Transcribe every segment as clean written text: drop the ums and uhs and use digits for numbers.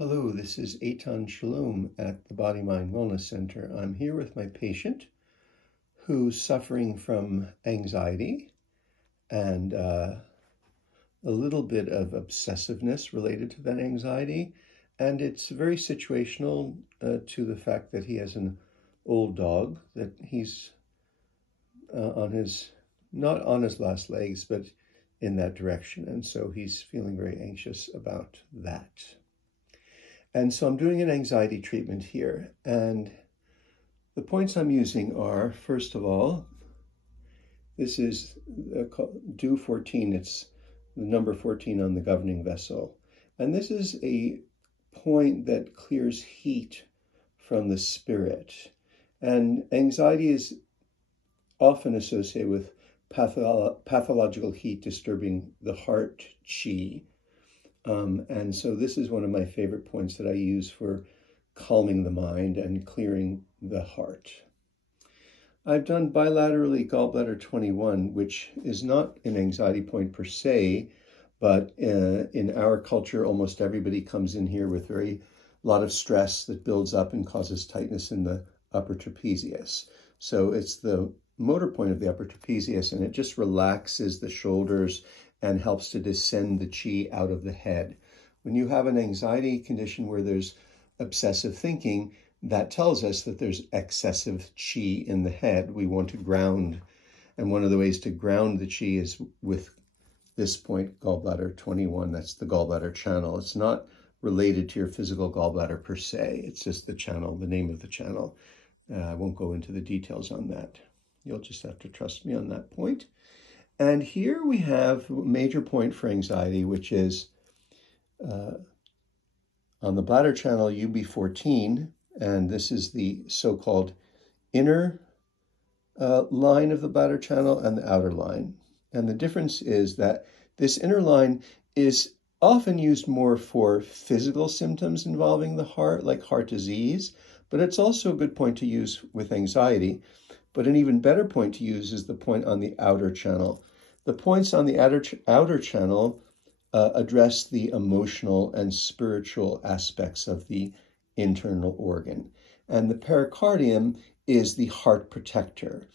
Hello, this is Eitan Shalom at the Body Mind Wellness Center. I'm here with my patient who's suffering from anxiety and a little bit of obsessiveness related to that anxiety. And it's very situational to the fact that he has an old dog that he's not on his last legs, but in that direction. And so he's feeling very anxious about that. And so I'm doing an anxiety treatment here. And the points I'm using are, first of all, this is do 14. It's the number 14 on the governing vessel. And this is a point that clears heat from the spirit. And anxiety is often associated with pathological heat disturbing the heart chi. And so this is one of my favorite points that I use for calming the mind and clearing the heart. I've done bilaterally gallbladder 21, which is not an anxiety point per se, but in our culture, almost everybody comes in here with a lot of stress that builds up and causes tightness in the upper trapezius. So it's the motor point of the upper trapezius, and it just relaxes the shoulders and helps to descend the chi out of the head. When you have an anxiety condition where there's obsessive thinking, that tells us that there's excessive chi in the head. We want to ground. And one of the ways to ground the chi is with this point, gallbladder 21. That's the gallbladder channel. It's not related to your physical gallbladder per se. It's just the channel, the name of the channel. I won't go into the details on that. You'll just have to trust me on that point. And here we have a major point for anxiety, which is on the bladder channel UB14, and this is the so-called inner line of the bladder channel and the outer line. And the difference is that this inner line is often used more for physical symptoms involving the heart, like heart disease, but it's also a good point to use with anxiety. But an even better point to use is the point on the outer channel. The points on the outer channel address the emotional and spiritual aspects of the internal organ. And the pericardium is the heart protector.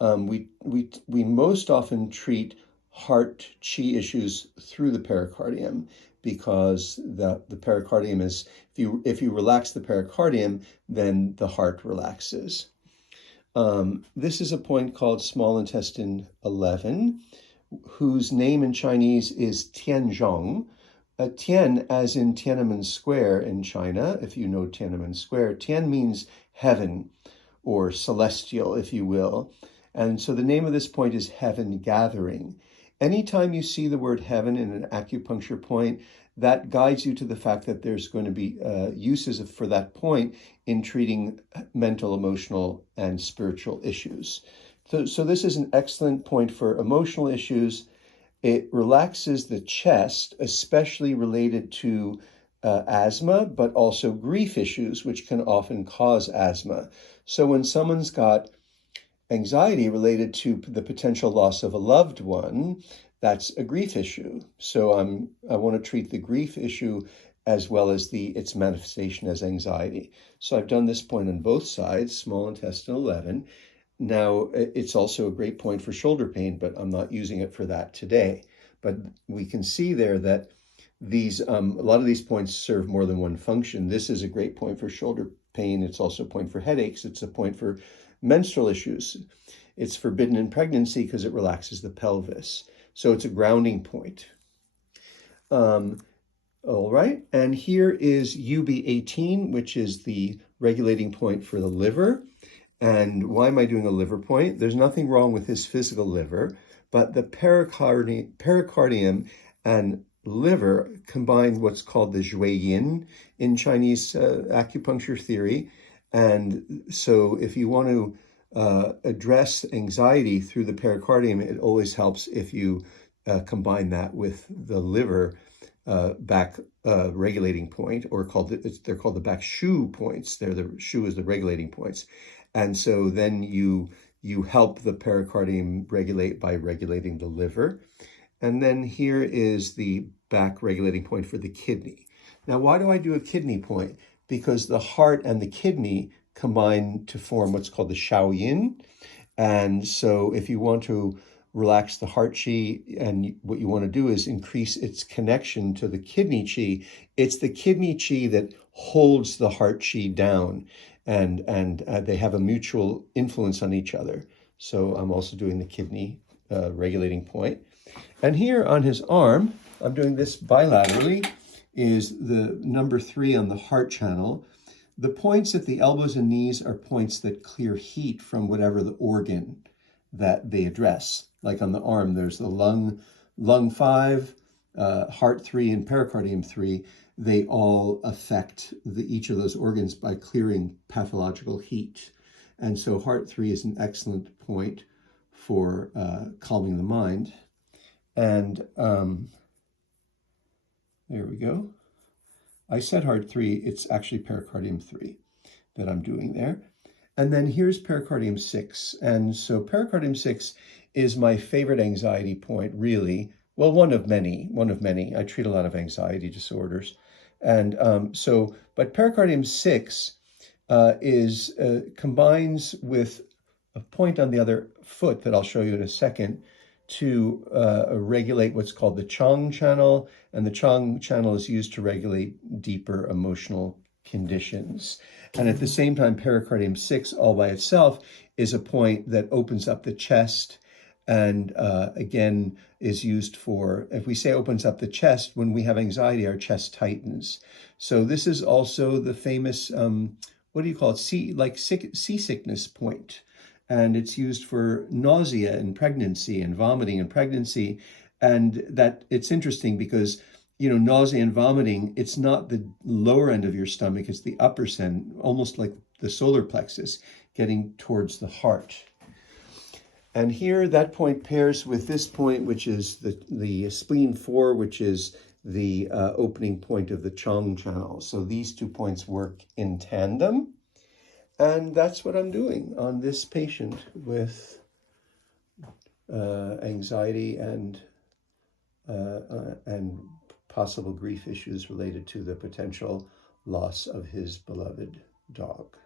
We most often treat heart chi issues through the pericardium because the pericardium is, if you relax the pericardium, then the heart relaxes. This is a point called small intestine 11, whose name in Chinese is Tianzhong. Tian as in Tiananmen Square in China, if you know Tiananmen Square. Tian means heaven or celestial, if you will. And so the name of this point is heaven gathering. Anytime you see the word heaven in an acupuncture point, that guides you to the fact that there's going to be uses for that point in treating mental, emotional, and spiritual issues. So this is an excellent point for emotional issues. It relaxes the chest, especially related to asthma, but also grief issues, which can often cause asthma. So when someone's got anxiety related to the potential loss of a loved one, that's a grief issue. So I want to treat the grief issue as well as its manifestation as anxiety. So I've done this point on both sides, small intestine 11. Now, it's also a great point for shoulder pain, but I'm not using it for that today. But we can see there that a lot of these points serve more than one function. This is a great point for shoulder pain. It's also a point for headaches. It's a point for menstrual issues. It's forbidden in pregnancy because it relaxes the pelvis. So it's a grounding point. All right, and here is UB18, which is the regulating point for the liver. And why am I doing a liver point? There's nothing wrong with his physical liver, but the pericardium and liver combine what's called the Zhui Yin in Chinese acupuncture theory. And so if you want to address anxiety through the pericardium, it always helps if you combine that with the liver back regulating point, or they're called the back shu points. The shu is the regulating points. And so then you help the pericardium regulate by regulating the liver. And then here is the back regulating point for the kidney. Now, why do I do a kidney point? Because the heart and the kidney combine to form what's called the Shaoyin. And so if you want to relax the heart chi, and what you want to do is increase its connection to the kidney chi, it's the kidney chi that holds the heart chi down, and they have a mutual influence on each other. So I'm also doing the kidney regulating point. And here on his arm, I'm doing this bilaterally, is the number 3 on the heart channel. The points at the elbows and knees are points that clear heat from whatever the organ that they address. Like on the arm, there's the lung 5, heart 3, and pericardium 3. They all affect each of those organs by clearing pathological heat. And so heart 3 is an excellent point for calming the mind. And there we go. I said heart 3, it's actually pericardium 3 that I'm doing there. And then here's pericardium 6. And so pericardium 6 is my favorite anxiety point, really. Well, one of many. I treat a lot of anxiety disorders. And but pericardium 6 combines with a point on the other foot that I'll show you in a second to regulate what's called the Chong channel. And the Chong channel is used to regulate deeper emotional conditions. And at the same time, pericardium 6 all by itself is a point that opens up the chest, and again is used for, if we say opens up the chest, when we have anxiety, our chest tightens. So this is also the famous, what do you call it, seasickness point. And it's used for nausea in pregnancy and vomiting in pregnancy. And that it's interesting because, nausea and vomiting, it's not the lower end of your stomach, it's the upper end, almost like the solar plexus, getting towards the heart. And here that point pairs with this point, which is the spleen 4, which is the opening point of the Chong channel. So these 2 points work in tandem. And that's what I'm doing on this patient with anxiety and possible grief issues related to the potential loss of his beloved dog.